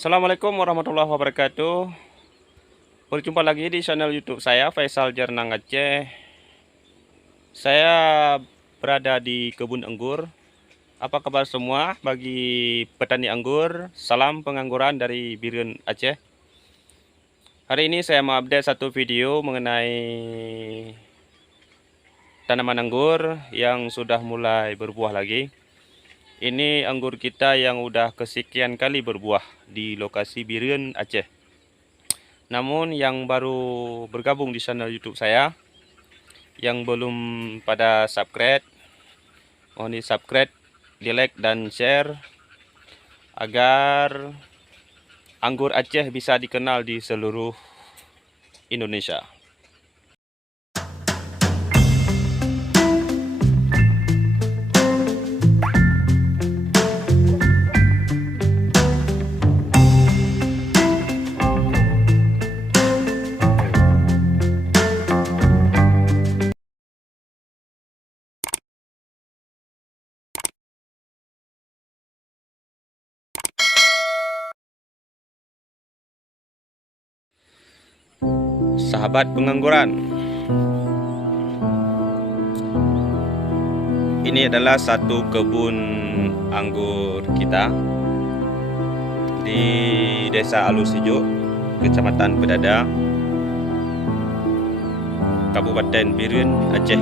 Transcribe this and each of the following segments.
Assalamualaikum warahmatullahi wabarakatuh. Berjumpa lagi di channel YouTube saya, Faisal Jernang Aceh. Saya berada di kebun anggur. Apa kabar semua bagi petani anggur? Salam pengangguran dari Biren Aceh. Hari ini saya mau update satu video mengenai tanaman anggur yang sudah mulai berbuah lagi. Ini anggur kita yang udah kesekian kali berbuah di lokasi Biren Aceh. Namun yang baru bergabung di channel YouTube saya, yang belum pada subscribe, mohon di subscribe, di like dan share agar anggur Aceh bisa dikenal di seluruh Indonesia. Sahabat pengangguran, ini adalah satu kebun anggur kita di Desa Alusijo, Kecamatan Pedada, Kabupaten Biren, Aceh.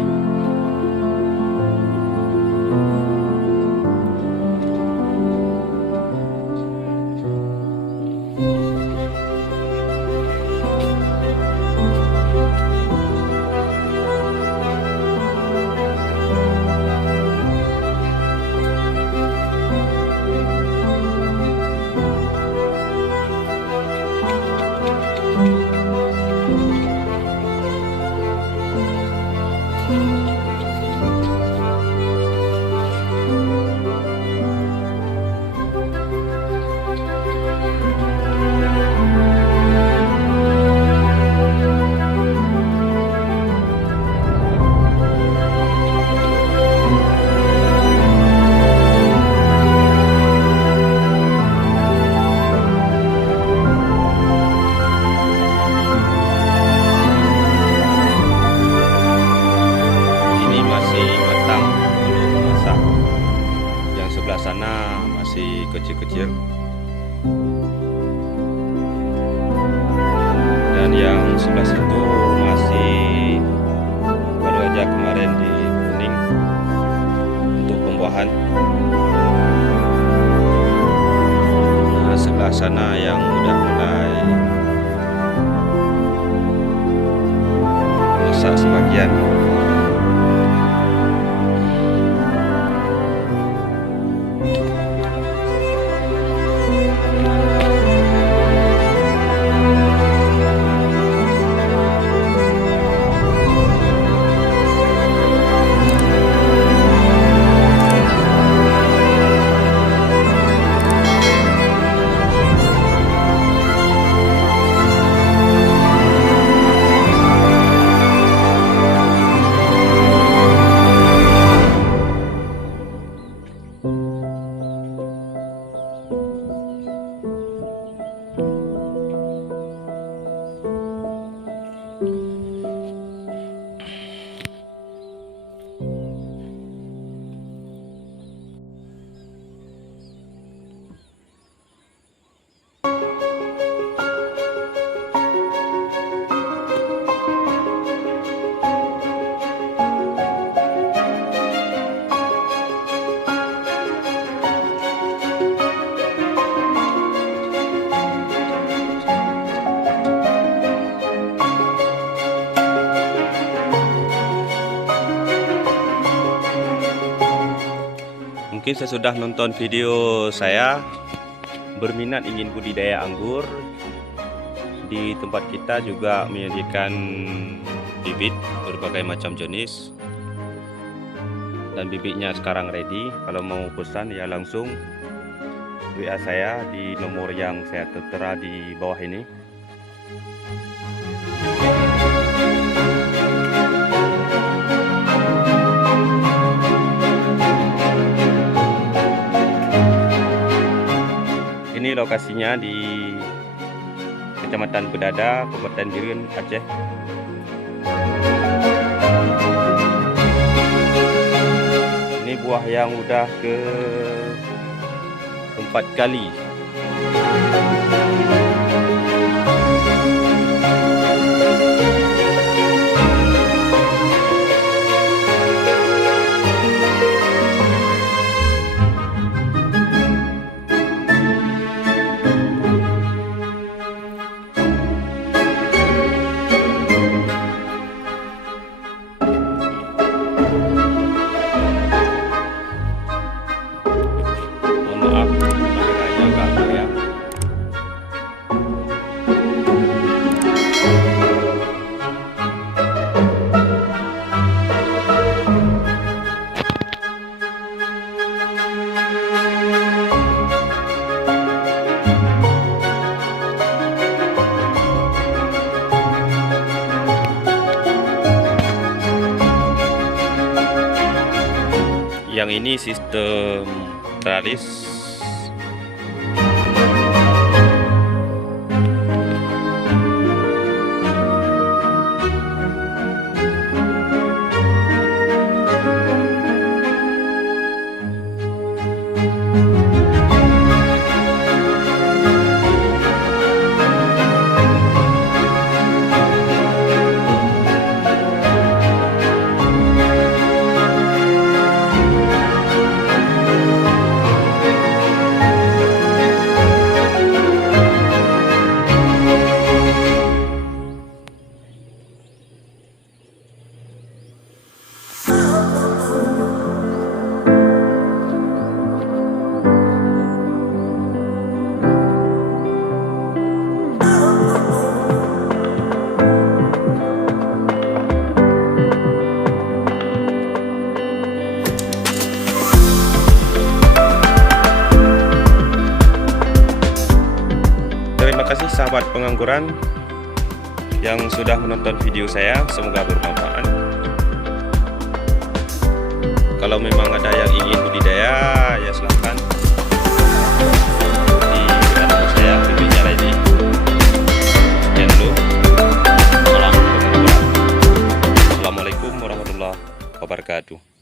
Sebelah sana masih kecil-kecil, dan yang sebelah situ masih baru aja kemarin di kuning untuk pembuahan. Nah, sebelah sana yang udah mulai rusak sebagian. Mungkin sesudah nonton video saya berminat ingin budidaya anggur. Di tempat kita juga menyediakan bibit berbagai macam jenis, dan bibitnya sekarang ready. Kalau mau pesan ya langsung WA saya di nomor yang saya tertera di bawah ini. Ini lokasinya di Kecamatan Bedada, Kabupaten Biren, Aceh. Ini buah yang udah ke-4 kali. Yang ini sistem teralis. Terima kasih sahabat pengangguran yang sudah menonton video saya, semoga bermanfaat. Kalau memang ada yang ingin budidaya, ya silahkan di channel saya, videonya ini. Sekian dulu. Salam pengangguran. Assalamualaikum warahmatullahi wabarakatuh.